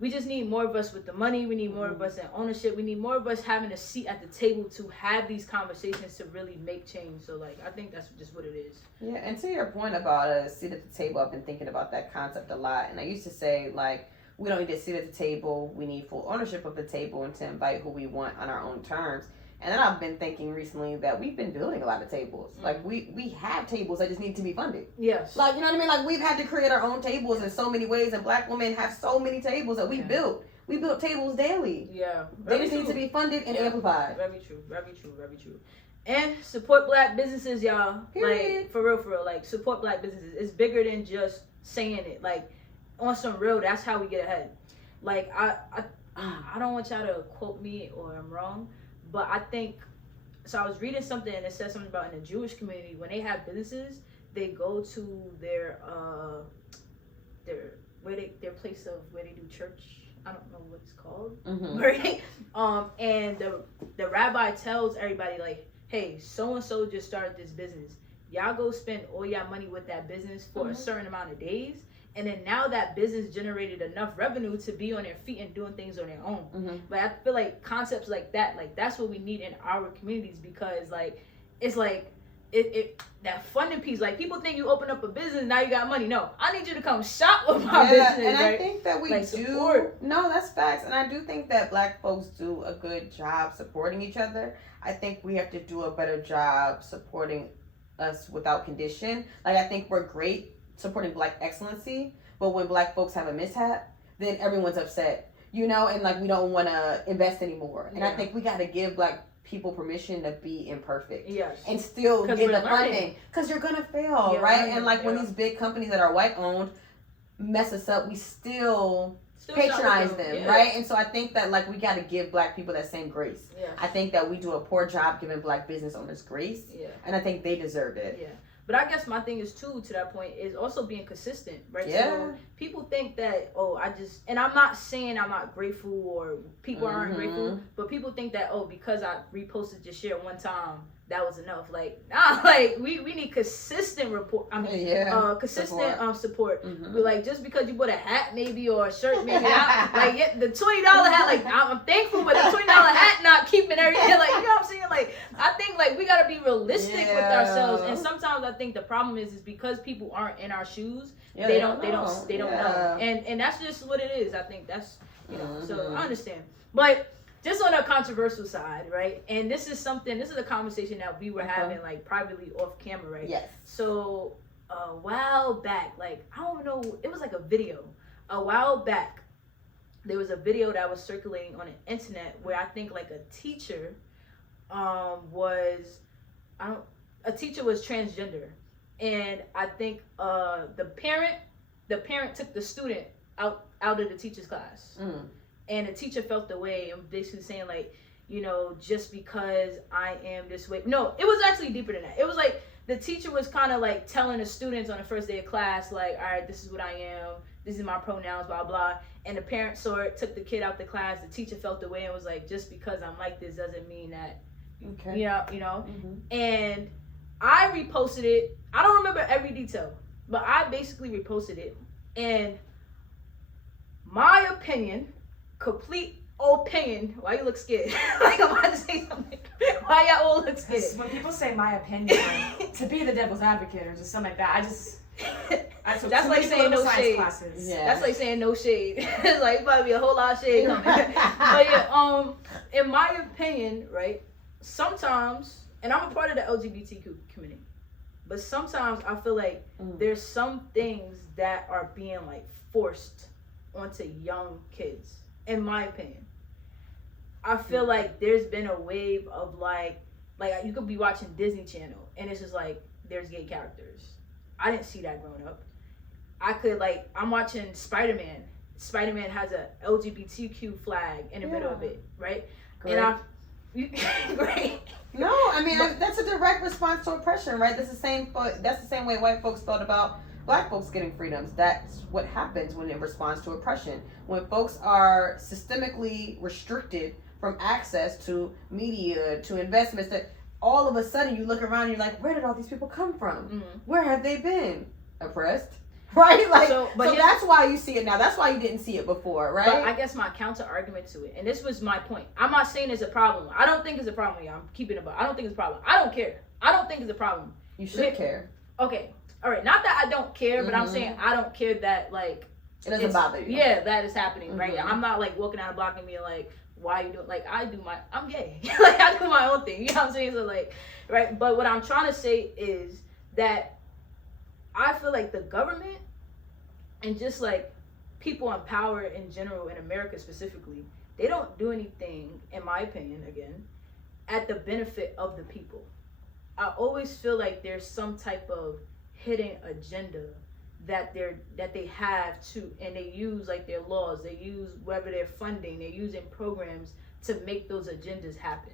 we just need more of us with the money. We need more of us in ownership. We need more of us having a seat at the table to have these conversations to really make change. So like, I think that's just what it is. Yeah, and to your point about a seat at the table, I've been thinking about that concept a lot. And I used to say, like, we don't need to sit at the table. We need full ownership of the table and to invite who we want on our own terms. And then I've been thinking recently that we've been building a lot of tables. Like, we have tables that just need to be funded. Yes. Like, you know what I mean? Like, we've had to create our own tables in so many ways, and black women have so many tables that we built. We built tables daily. Yeah. They just need to be funded and amplified. Very true. Very true. Very true. And support black businesses, y'all. Period. Like, for real. Like, support black businesses. It's bigger than just saying it. Like, on some real, that's how we get ahead. Like, I don't want y'all to quote me or I'm wrong, but I think, so I was reading something and it said something about in the Jewish community, when they have businesses, they go to their place of where they do church. I don't know what it's called. Right? And the rabbi tells everybody, like, hey, so and so just started this business. Y'all go spend all y'all money with that business for a certain amount of days, and then now that business generated enough revenue to be on their feet and doing things on their own. But I feel like concepts like that, like that's what we need in our communities, because like it's like it that funding piece. Like people think you open up a business, now you got money. No, I need you to come shop with my business. And right? I think that we like, do. Support. No, that's facts. And I do think that Black folks do a good job supporting each other. I think we have to do a better job supporting us without condition. Like I think we're great supporting Black excellency, but when Black folks have a mishap, then everyone's upset, you know, and like we don't want to invest anymore. And I think we got to give Black people permission to be imperfect, and still get the funding, because you're gonna fail, right? And like when these big companies that are white owned mess us up, we still patronize them, right? And so I think that like we got to give Black people that same grace. I think that we do a poor job giving Black business owners grace, and I think they deserve it. But I guess my thing is too, to that point, is also being consistent, right? So people think that, and I'm not saying I'm not grateful or people aren't grateful, but people think that, because I reposted your share one time, that was enough. Like, nah, like we need consistent support. But like just because you bought a hat maybe or a shirt maybe, like the $20 hat, like I'm thankful, but the $20 hat not keeping everything. Like, you know what I'm saying? Like I think like we gotta be realistic with ourselves, and sometimes I think the problem is because people aren't in our shoes, they don't know, and that's just what it is. I think that's so I understand, but. Just on a controversial side, right? And this is a conversation that we were having like privately off camera, right? Yes. So a while back, like I don't know, it was like a video. A while back, there was a video that was circulating on the internet where I think like a teacher was transgender, and I think the parent took the student out of the teacher's class. And the teacher felt the way and basically saying like, just because I am this way. No, it was actually deeper than that. It was like the teacher was kind of like telling the students on the first day of class, like, all right, this is what I am. This is my pronouns, blah, blah. And the parent saw it, took the kid out the class. The teacher felt the way and was like, just because I'm like this doesn't mean that, you know. And I reposted it. I don't remember every detail, but I basically reposted it. And my opinion, complete opinion. Why you look scared? Like I'm about to say something. Why y'all all look scared? When people say my opinion, to be the devil's advocate or just something like that, that's like saying no shade. That's like saying no shade. It's like probably a whole lot of shade coming. But in my opinion, right? Sometimes, and I'm a part of the LGBTQ community, but sometimes I feel like there's some things that are being like forced onto young kids. In my opinion, I feel like there's been a wave of like you could be watching Disney Channel and it's just like there's gay characters. I didn't see that growing up. I'm watching Spider-Man. Spider-Man has a LGBTQ flag in the middle of it, right? Great. And great. No, I mean that's a direct response to oppression, right? That's the same way white folks thought about Black folks getting freedoms. That's what happens when it responds to oppression. When folks are systemically restricted from access to media, to investments, that all of a sudden you look around and you're like, where did all these people come from? Where have they been? Oppressed. Right? Like, so that's why you see it now. That's why you didn't see it before, right? But I guess my counter argument to it, and this was my point. I'm not saying it's a problem. I don't think it's a problem, y'all. I'm keeping it, but I don't think it's a problem. I don't care. I don't think it's a problem. You should care. Okay. All right, not that I don't care, but I'm saying I don't care that like it doesn't bother you. Yeah, that is happening, right? I'm not like walking down the block and being like, why are you doing? Like I'm gay, like I do my own thing. You know what I'm saying? So like, right? But what I'm trying to say is that I feel like the government and just like people in power in general in America specifically, they don't do anything, in my opinion, again, at the benefit of the people. I always feel like there's some type of hidden agenda that they have to, and they use like their laws, they use whatever they're funding, they're using programs to make those agendas happen.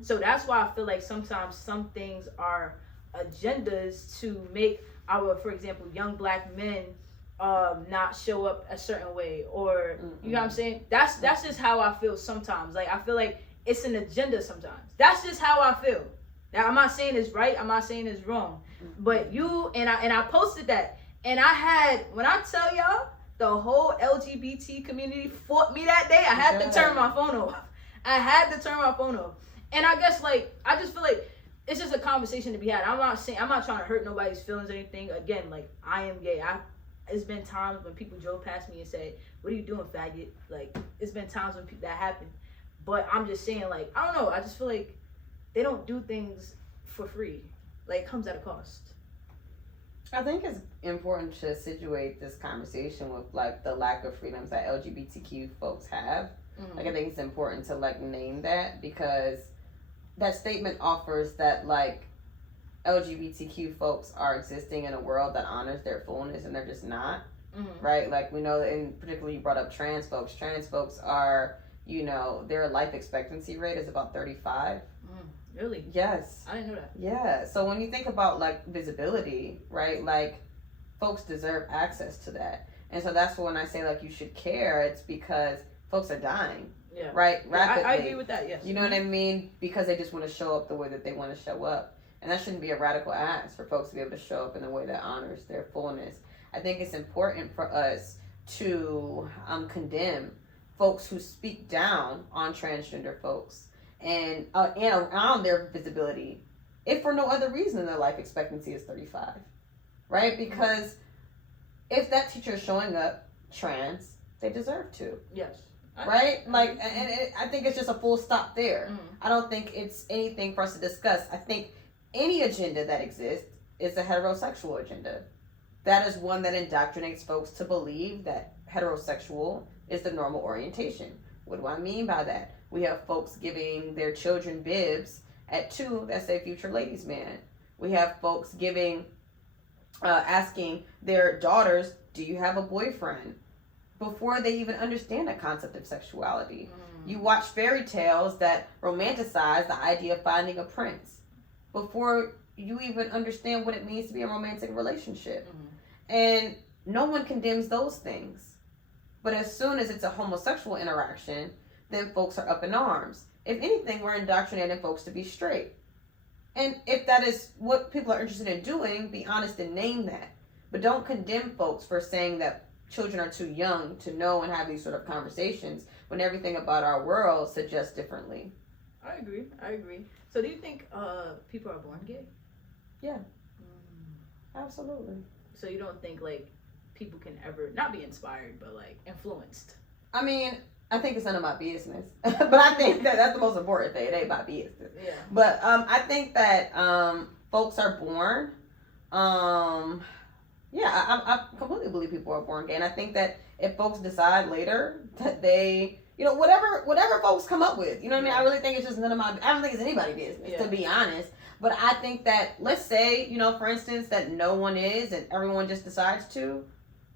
So that's why I feel like sometimes some things are agendas to make our, for example, young Black men not show up a certain way, or you know what I'm saying? That's just how I feel sometimes. Like I feel like it's an agenda sometimes. That's just how I feel. Now, I'm not saying it's right. I'm not saying it's wrong. But you and I posted that, and I had, when I tell y'all, the whole LGBT community fought me that day. I had to turn my phone off. And I guess like I just feel like it's just a conversation to be had. I'm not trying to hurt nobody's feelings or anything. Again, like I am gay. It's been times when people drove past me and said, "What are you doing, faggot?" Like it's been times when that happened. But I'm just saying, like, I don't know. I just feel like they don't do things for free. Like, it comes at a cost. I think it's important to situate this conversation with, like, the lack of freedoms that LGBTQ folks have. Mm-hmm. Like, I think it's important to, like, name that, because that statement offers that, like, LGBTQ folks are existing in a world that honors their fullness, and they're just not. Mm-hmm. Right? Like, we know that, and particularly you brought up trans folks. Trans folks are... You know, their life expectancy rate is about 35. Really? Yes. I didn't know that. Yeah. So when you think about, like, visibility, right, like, folks deserve access to that. And so that's when I say, like, you should care. It's because folks are dying. Yeah. Right? Rapidly. I agree with that, yes. You know what I mean? Because they just want to show up the way that they want to show up. And that shouldn't be a radical ask for folks to be able to show up in a way that honors their fullness. I think it's important for us to condemn folks who speak down on transgender folks and around their visibility, if for no other reason their life expectancy is 35, right? Because if that teacher is showing up trans, they deserve to. Yes. Right? I think it's just a full stop there. Mm-hmm. I don't think it's anything for us to discuss. I think any agenda that exists is a heterosexual agenda. That is one that indoctrinates folks to believe that heterosexual is the normal orientation. What do I mean by that? We have folks giving their children bibs at 2 that say future ladies man. We have folks asking their daughters, do you have a boyfriend? Before they even understand the concept of sexuality. You watch fairy tales that romanticize the idea of finding a prince before you even understand what it means to be in a romantic relationship. And no one condemns those things. But as soon as it's a homosexual interaction, then folks are up in arms. If anything, we're indoctrinating folks to be straight. And if that is what people are interested in doing, be honest and name that. But don't condemn folks for saying that children are too young to know and have these sort of conversations when everything about our world suggests differently. I agree. So do you think people are born gay? Yeah. Absolutely. So you don't think, like, people can ever not be inspired but like influenced? I mean, I think it's none of my business. But I think that that's the most important thing. It ain't my business. Yeah. But I think that folks are born. I completely believe people are born gay. And I think that if folks decide later that they, you know, whatever folks come up with, you know what I mean? I really think it's just none of my, I don't think it's anybody's business, to be honest. But I think that, let's say, you know, for instance, that no one is and everyone just decides to,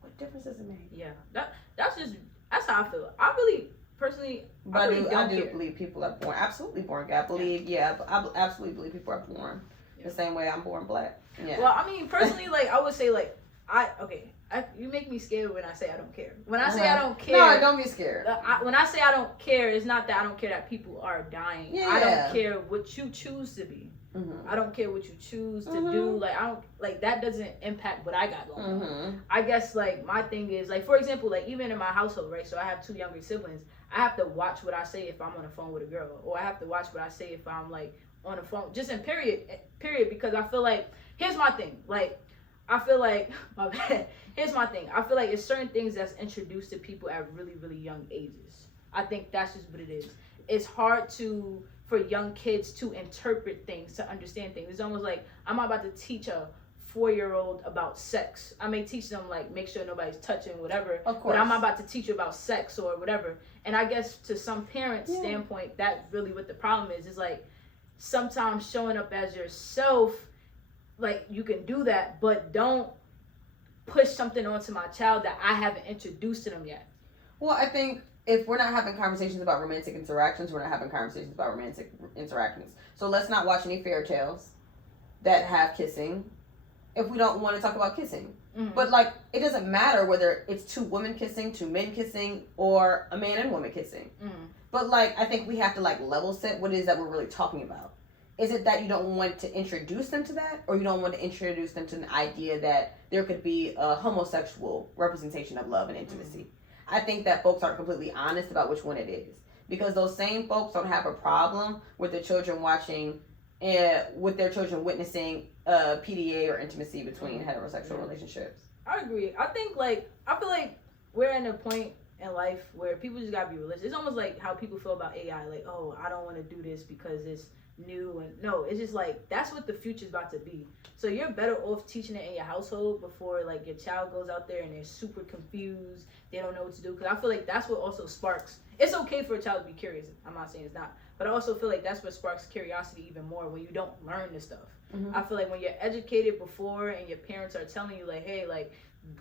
what difference does it make? Yeah. That's how I feel. I really, personally, but I do believe people are born, absolutely born gay. I believe, I absolutely believe people are born the same way I'm born black. Yeah. Well, I mean, personally, like, I would say, like, you make me scared when I say I don't care. When I say I don't care. No, don't be scared. When I say I don't care, it's not that I don't care that people are dying. Yeah. I don't care what you choose to be. Mm-hmm. I don't care what you choose to do. Like, I don't, like, that doesn't impact what I got going on. I guess, like, my thing is, like, for example, like, even in my household, right? So I have 2 younger siblings. I have to watch what I say if I'm on the phone with a girl, or I have to watch what I say if I'm, like, on the phone, just in period, because I feel like, here's my thing, like, I feel like, my bad, here's my thing, I feel like it's certain things that's introduced to people at really, really young ages. I think that's just what it is. It's hard for young kids to interpret things, to understand things. It's almost like I'm about to teach a 4-year-old about sex. I may teach them, like, make sure nobody's touching, whatever. Of course. But I'm about to teach you about sex or whatever. And I guess to some parents' standpoint, that's really what the problem is. It's like, sometimes showing up as yourself, like, you can do that, but don't push something onto my child that I haven't introduced to them yet. Well, I think if we're not having conversations about romantic interactions, we're not having conversations about romantic interactions. So let's not watch any fairy tales that have kissing if we don't want to talk about kissing. Mm-hmm. But, like, it doesn't matter whether it's 2 women kissing, 2 men kissing, or a man and woman kissing. Mm-hmm. But, like, I think we have to, like, level set what it is that we're really talking about. is it that you don't want to introduce them to that, or you don't want to introduce them to an idea that there could be a homosexual representation of love and intimacy? I think that folks aren't completely honest about which one it is, because those same folks don't have a problem with their children watching, with their children witnessing PDA or intimacy between heterosexual relationships. I agree. I feel like we're in a point in life where people just gotta be realistic. It's almost like how people feel about AI. Like, oh, I don't want to do this because it's new, and no, it's just like that's what the future's about to be. So you're better off teaching it in your household before like your child goes out there and they're super confused, they don't know what to do. Because I feel like that's what also sparks. It's okay for a child to be curious. I'm not saying it's not, but I also feel like that's what sparks curiosity even more when you don't learn this stuff. I feel like when you're educated before and your parents are telling you like, hey, like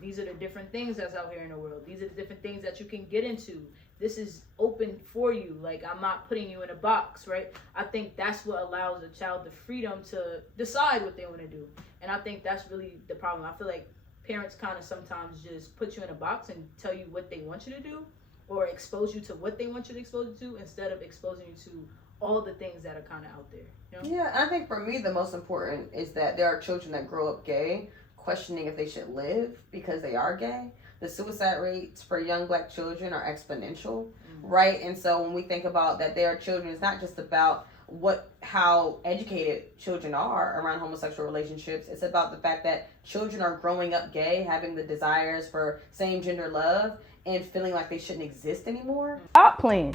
these are the different things that's out here in the world. These are the different things that you can get into. This is open for you. Like, I'm not putting you in a box, right? I think that's what allows a child the freedom to decide what they want to do. And I think that's really the problem. I feel like parents kind of sometimes just put you in a box and tell you what they want you to do, or expose you to what they want you to expose you to, instead of exposing you to all the things that are kind of out there. You know? Yeah, I think for me the most important is that there are children that grow up gay, questioning if they should live because they are gay. The suicide rates for young black children are exponential, right? And so when we think about that there are children, it's not just about how educated children are around homosexual relationships. It's about the fact that children are growing up gay, having the desires for same gender love, and feeling like they shouldn't exist anymore. Stop playing.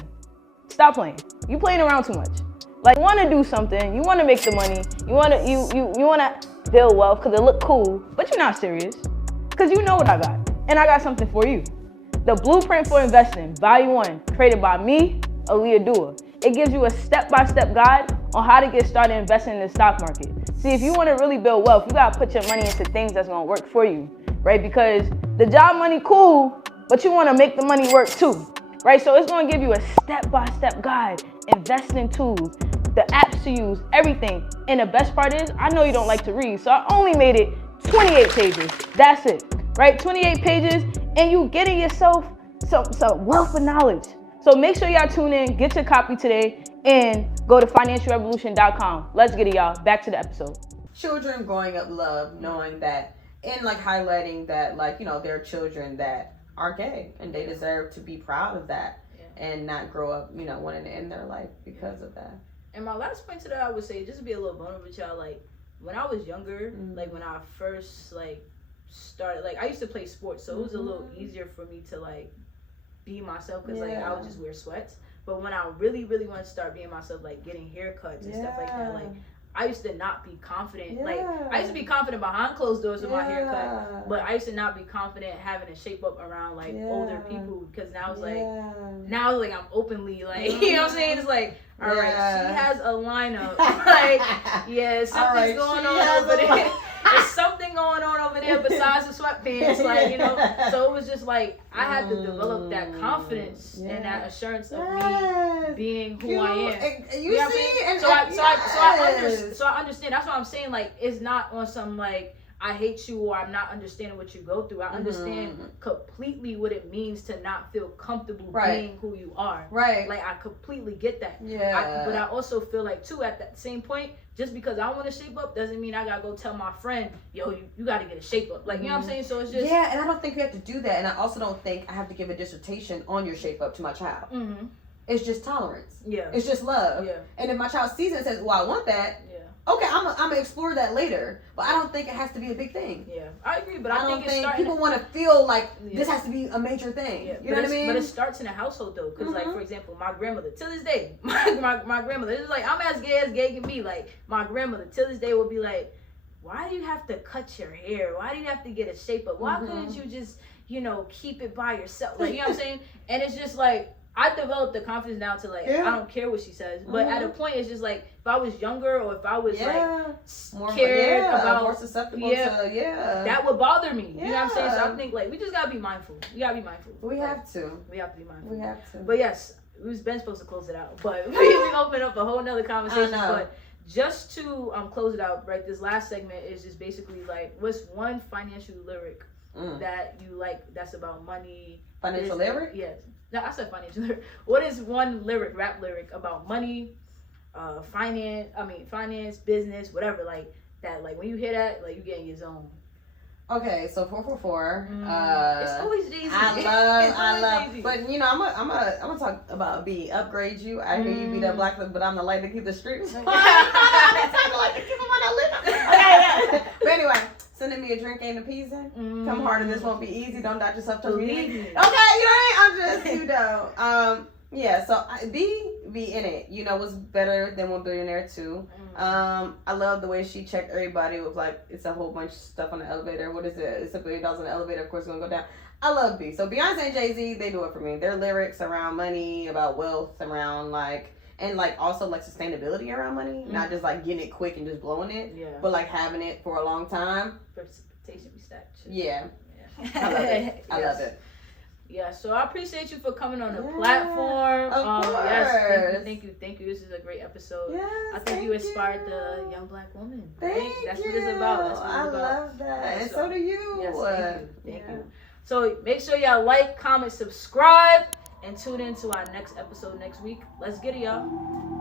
You playing around too much. Like, you want to do something, you want to make the money, you want to build wealth because it look cool, but you're not serious. Because you know what I got. And I got something for you. The Blueprint for Investing, Volume 1, created by me, Aaliyah Duah. It gives you a step-by-step guide on how to get started investing in the stock market. See, if you want to really build wealth, you got to put your money into things that's going to work for you, right? Because the job money cool, but you want to make the money work too, right? So it's going to give you a step-by-step guide, investing tools, the apps to use, everything. And the best part is, I know you don't like to read, so I only made it 28 pages. That's it. Right, 28 pages, and you getting yourself some wealth of knowledge. So make sure y'all tune in, get your copy today, and go to financialrevolutionn.com. Let's get it, y'all. Back to the episode. Children growing up love, knowing that, and like highlighting that, like, you know, there are children that are gay, and they deserve to be proud of that, and not grow up, you know, wanting to end their life because of that. And my last point to that, I would say, just to be a little vulnerable with y'all, like, when I was younger, like, when I first, like, started, like, I used to play sports, so it was a little easier for me to like be myself, because like I would just wear sweats. But when I really wanted to start being myself, like getting haircuts and stuff like that, like I used to not be confident. Like, I used to be confident behind closed doors with my haircut, but I used to not be confident having to shape up around like older people, because now it's like I'm openly like, you know what I'm saying? It's like, all right, she has a lineup. Like, something's going on over there. There's something going on over there besides the sweatpants, like, you know. So it was just like I had to develop that confidence and that assurance of me being who I am. You know what I'm saying? So I understand. That's what I'm saying. Like, it's not on some like I hate you or I'm not understanding what you go through. I understand completely what it means to not feel comfortable being who you are. Right. Like, I completely get that. But I also feel like too, at that same point, just because I want to shape up doesn't mean I gotta go tell my friend, yo, you gotta get a shape up. Like, you know what I'm saying? So it's just... Yeah, and I don't think you have to do that. And I also don't think I have to give a dissertation on your shape up to my child. It's just tolerance. It's just love. And if my child sees it and says, well, I want that, okay, I'm gonna explore that later, but I don't think it has to be a big thing. I agree, but I don't think people want to feel like this has to be a major thing. You know what I mean? But it starts in a household though, because like, for example, my grandmother, to this day, my grandmother, it's like, I'm as gay can be. Like, my grandmother to this day will be like, why do you have to cut your hair? Why do you have to get a shape up? Why couldn't you just, you know, keep it by yourself? Like, you know what I'm saying? And it's just like, I developed the confidence now to like, I don't care what she says, but at a point it's just like, if I was younger or if I was like scared about, more susceptible to, that would bother me. You know what I'm saying? So I think like, we just gotta be mindful. We gotta be mindful. We have to. We have to be mindful. We have to. But yes, we've been supposed to close it out, but we open up a whole nother conversation. But just to close it out, right? This last segment is just basically like, what's one financial lyric that you like that's about money? Financial lyric? Yes. No, I said financial lyric. What is one rap lyric about money, finance, business, whatever, like that. Like when you hear that, like you get in your zone. Okay, so 444. It's always Jay-Z. I love. But you know, I'm gonna talk about B. Upgrade you. I hear you be that black, but I'm the light to keep the streets. I'm the light to keep them on that lip. Okay, but anyway, sending me a drink ain't appeasing. Come harder, this won't be easy. Don't doubt yourself. Just believe me. Okay, you know what I mean? I'm just you know. Yeah, so be in it. You know, was better than One Billionaire too. I love the way she checked everybody with like it's a whole bunch of stuff on the elevator. What is it? It's $1 billion on the elevator. Of course, it's gonna go down. I love B. So Beyonce and Jay-Z, they do it for me. Their lyrics around money, about wealth, around like and like also like sustainability around money, not just like getting it quick and just blowing it, but like having it for a long time. Precipitation be stacked. Yeah. I love it. I love it. Yeah, so I appreciate you for coming on the platform. Of course. Yes, thank you. This is a great episode. Yes, I think you inspired the young black woman. Right? Thank That's you. what it's about. That's what I it's about. love that. And so so do you. Yes, thank you. So make sure y'all like, comment, subscribe, and tune in to our next episode next week. Let's get it, y'all.